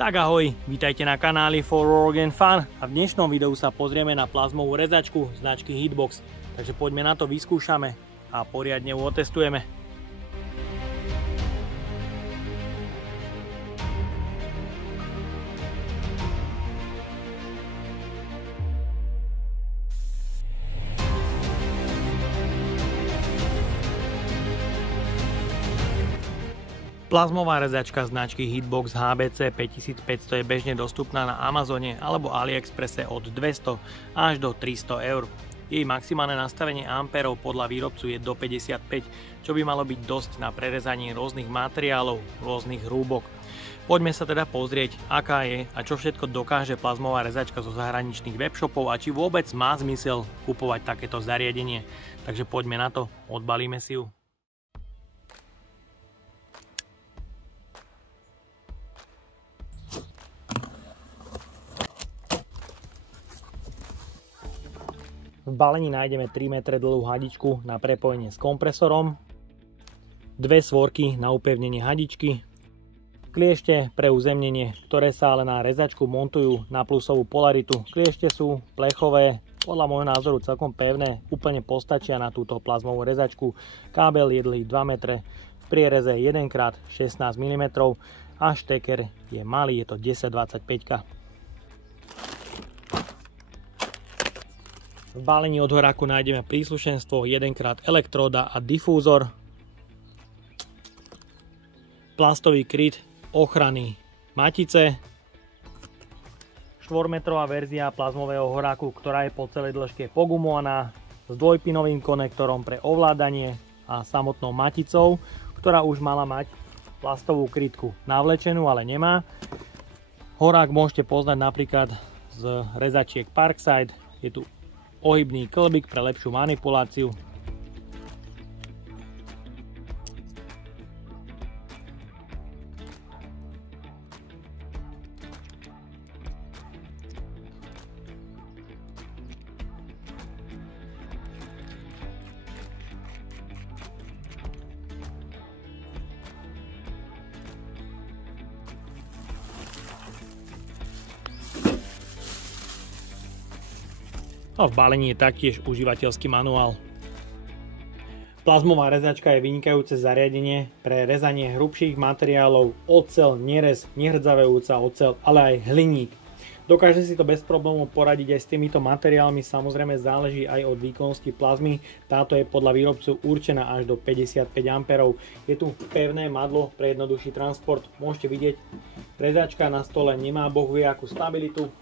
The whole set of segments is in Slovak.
Tak ahoj, vítajte na kanáli For Work and Fun a v dnešnom videu sa pozrieme na plazmovú rezačku značky Hitbox. Takže poďme na to, vyskúšame a poriadne ju otestujeme. Plazmová rezačka značky Hitbox HBC 5500 je bežne dostupná na Amazone alebo AliExpresse od 200 až do 300 eur. Jej maximálne nastavenie amperov podľa výrobcu je do 55, čo by malo byť dosť na prerezanie rôznych materiálov, rôznych hrúbok. Poďme sa teda pozrieť, aká je a čo všetko dokáže plazmová rezačka zo zahraničných webshopov a či vôbec má zmysel kupovať takéto zariadenie. Takže poďme na to, odbalíme si ju. V balení nájdeme 3 m dlhú hadičku na prepojenie s kompresorom, dve svorky na upevnenie hadičky, kliešte pre uzemnenie, ktoré sa ale na rezačku montujú na plusovú polaritu. Kliešte sú plechové, podľa môjho názoru celkom pevné, úplne postačia na túto plazmovú rezačku. Kábel je dlhý 2 m, v priereze 1x16 mm a šteker je malý, je to 1025. V balení od horáku nájdeme príslušenstvo 1x elektróda a difúzor, plastový kryt ochrany matice, 4-metrová verzia plazmového horáku, ktorá je po celej dĺžke pogumovaná s dvojpinovým konektorom pre ovládanie a samotnou maticou, ktorá už mala mať plastovú krytku navlečenú, ale nemá. Horák môžete poznať napríklad z rezačiek Parkside, je tu ohybný klbík pre lepšiu manipuláciu. A v balení je taktiež užívateľský manuál. Plazmová rezačka je vynikajúce zariadenie pre rezanie hrubších materiálov, oceľ, nerez, nehrdzavejúca oceľ, ale aj hliník. Dokáže si to bez problémov poradiť aj s týmito materiálmi, samozrejme záleží aj od výkonnosti plazmy. Táto je podľa výrobcu určená až do 55 A. Je tu pevné madlo pre jednoduchší transport. Môžete vidieť, rezačka na stole nemá bohvie akú stabilitu,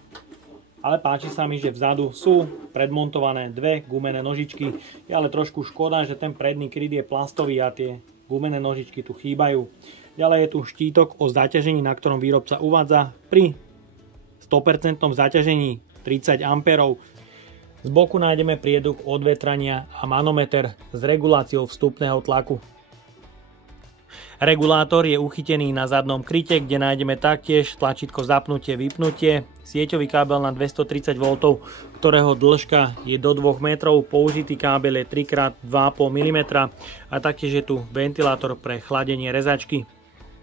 ale páči sa mi, že vzadu sú predmontované dve gumené nožičky. Je ale trošku škoda, že ten predný kryt je plastový a tie gumené nožičky tu chýbajú. Ďalej je tu štítok o zaťažení, na ktorom výrobca uvádza pri 100% zaťažení 30 A. Z boku nájdeme prieduch odvetrania a manometer s reguláciou vstupného tlaku. Regulátor je uchytený na zadnom kryte, kde nájdeme taktiež tlačítko zapnutie, vypnutie, sieťový kábel na 230 V, ktorého dĺžka je do 2 metrov, použitý kábel je 3x2,5 mm a taktiež je tu ventilátor pre chladenie rezačky.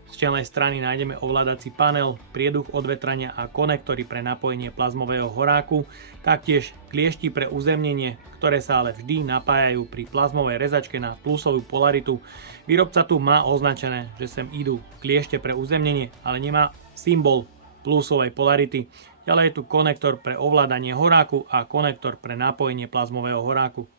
Z čelnej strany nájdeme ovládací panel, prieduch odvetrania a konektory pre napojenie plazmového horáku, taktiež kliešti pre uzemnenie, ktoré sa ale vždy napájajú pri plazmovej rezačke na plusovú polaritu. Výrobca tu má označené, že sem idú kliešte pre uzemnenie, ale nemá symbol plusovej polarity. Ďalej je tu konektor pre ovládanie horáku a konektor pre napojenie plazmového horáku.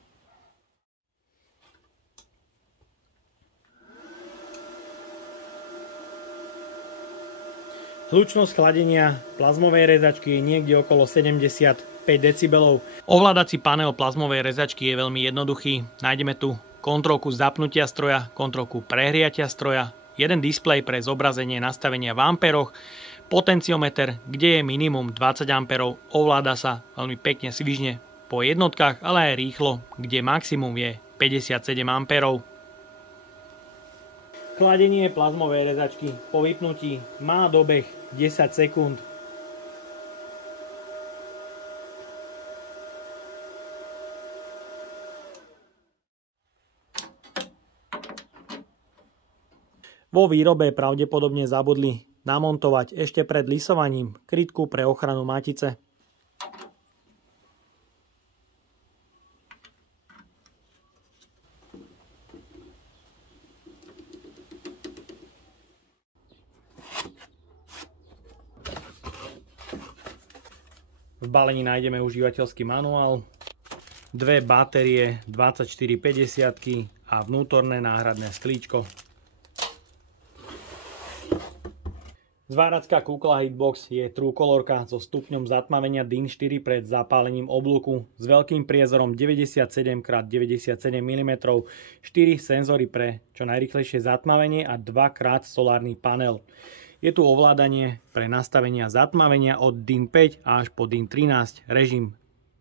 Hlučnosť chladenia plazmovej rezačky je niekde okolo 75 decibelov. Ovládací panel plazmovej rezačky je veľmi jednoduchý. Nájdeme tu kontrolku zapnutia stroja, kontrolku prehriatia stroja, jeden displej pre zobrazenie nastavenia v amperoch, potenciometer, kde je minimum 20 A, ovláda sa veľmi pekne svižne po jednotkách, ale aj rýchlo, kde maximum je 57 A. Chladenie plazmovej rezačky po vypnutí má dobeh 10 sekúnd. Vo výrobe pravdepodobne zabudli namontovať ešte pred lisovaním krytku pre ochranu matice. V balení nájdeme užívateľský manuál, dve batérie 2450 a vnútorné náhradné sklíčko. Zváracká kukla Hitbox je trúkolorka so stupňom zatmavenia DIN 4 pred zapálením oblúku s veľkým priezorom 97x97 mm, 4 senzory pre čo najrýchlejšie zatmavenie a 2x solárny panel. Je tu ovládanie pre nastavenia zatmavenia od DIN 5 až po DIN 13, režim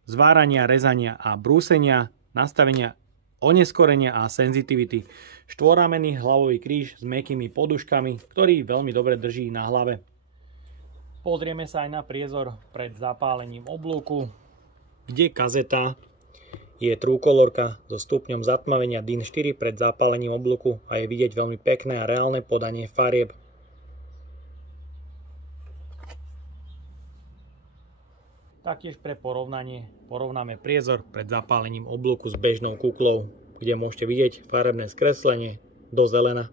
zvárania, rezania a brúsenia, nastavenia oneskorenia a senzitivity. Štvorramenný hlavový kríž s mäkkými poduškami, ktorý veľmi dobre drží na hlave. Pozrieme sa aj na priezor pred zapálením oblúku, kde kazeta je trúkolorka so stupňom zatmavenia DIN 4 pred zapálením oblúku a je vidieť veľmi pekné a reálne podanie farieb. Taktiež pre porovnanie porovnáme priezor pred zapálením oblúku s bežnou kuklou, kde môžete vidieť farebné skreslenie do zelena.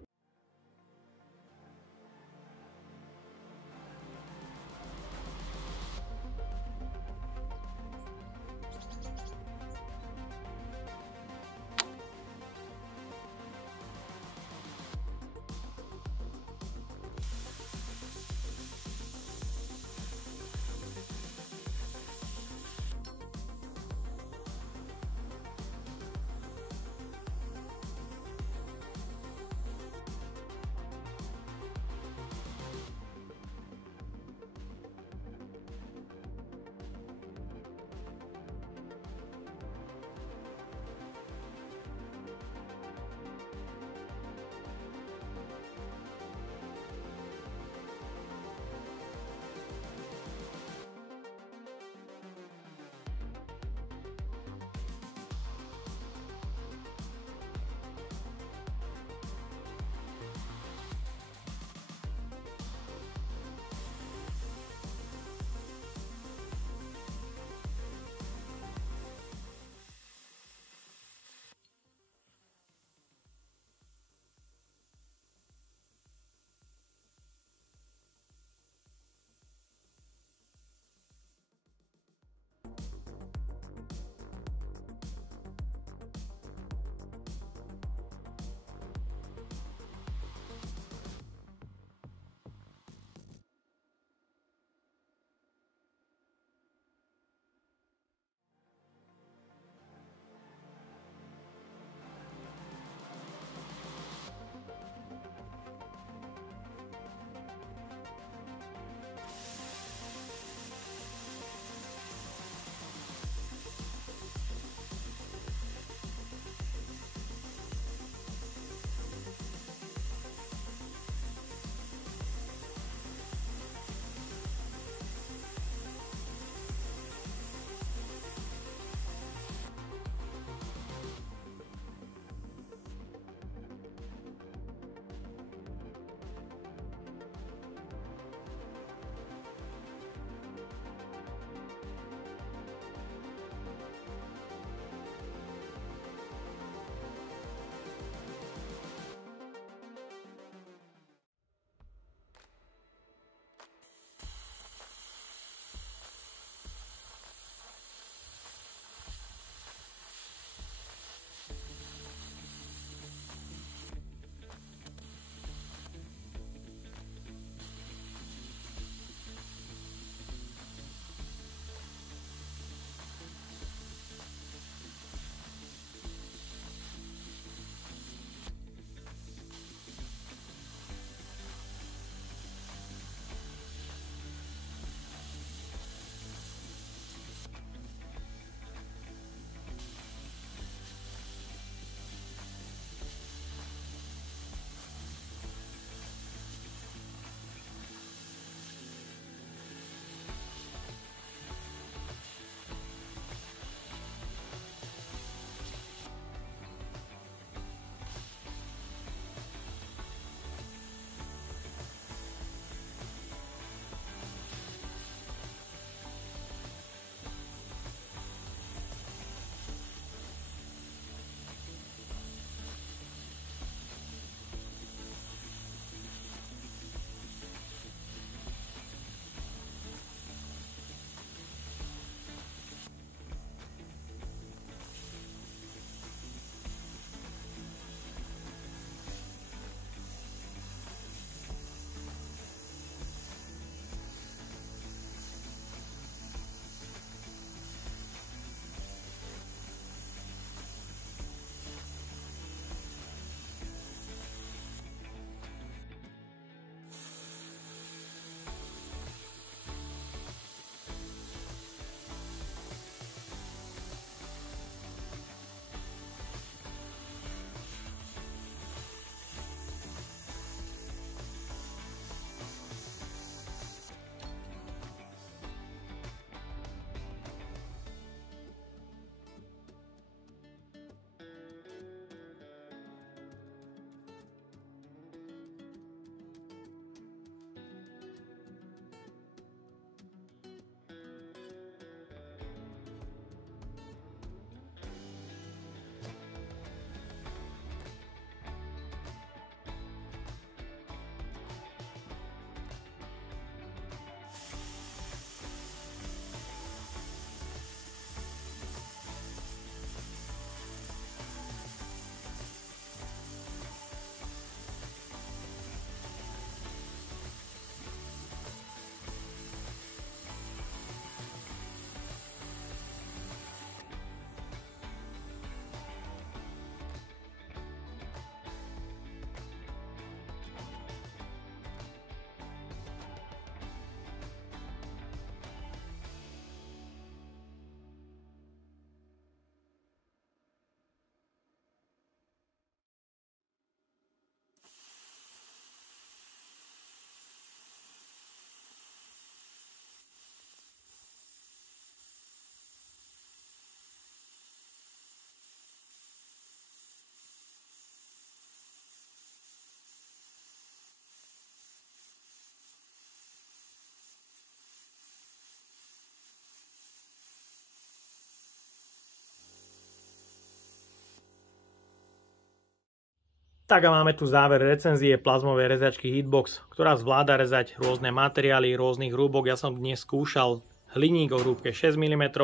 Tak a máme tu záver recenzie plazmovej rezačky Hitbox, ktorá zvláda rezať rôzne materiály, rôznych hrúbok. Ja som dnes skúšal hliník o hrúbke 6 mm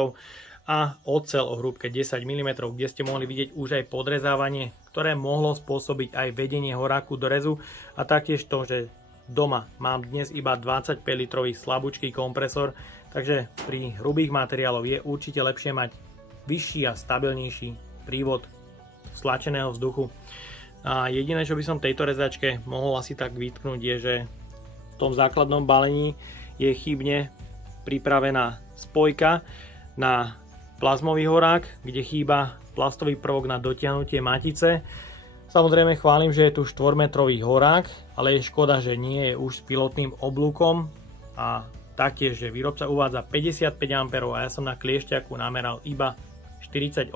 a oceľ o hrúbke 10 mm, kde ste mohli vidieť už aj podrezávanie, ktoré mohlo spôsobiť aj vedenie horáku do rezu a taktiež to, že doma mám dnes iba 25 litrový slabúčký kompresor, takže pri hrubých materiáloch je určite lepšie mať vyšší a stabilnejší prívod stlačeného vzduchu. A jediné, čo by som tejto rezačke mohol asi tak vytknúť, je, že v tom základnom balení je chybne pripravená spojka na plazmový horák, kde chýba plastový prvok na dotiahnutie matice. Samozrejme chválim, že je tu 4-metrový horák, ale je škoda, že nie je už s pilotným oblúkom a taktiež, že výrobca uvádza 55 A a ja som na kliešťaku nameral iba 48.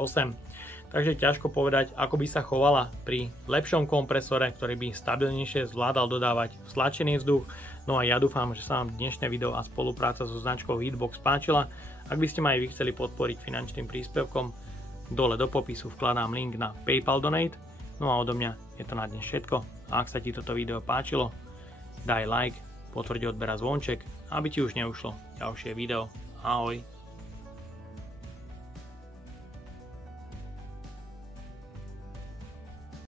Takže ťažko povedať, ako by sa chovala pri lepšom kompresore, ktorý by stabilnejšie zvládal dodávať stlačený vzduch. No a ja dúfam, že sa vám dnešné video a spolupráca so značkou Hitbox páčila. Ak by ste ma aj vy chceli podporiť finančným príspevkom, dole do popisu vkladám link na PayPal Donate. No a odo mňa je to na dnes všetko. A ak sa ti toto video páčilo, daj like, potvrď odber a zvonček, aby ti už neušlo ďalšie video. Ahoj.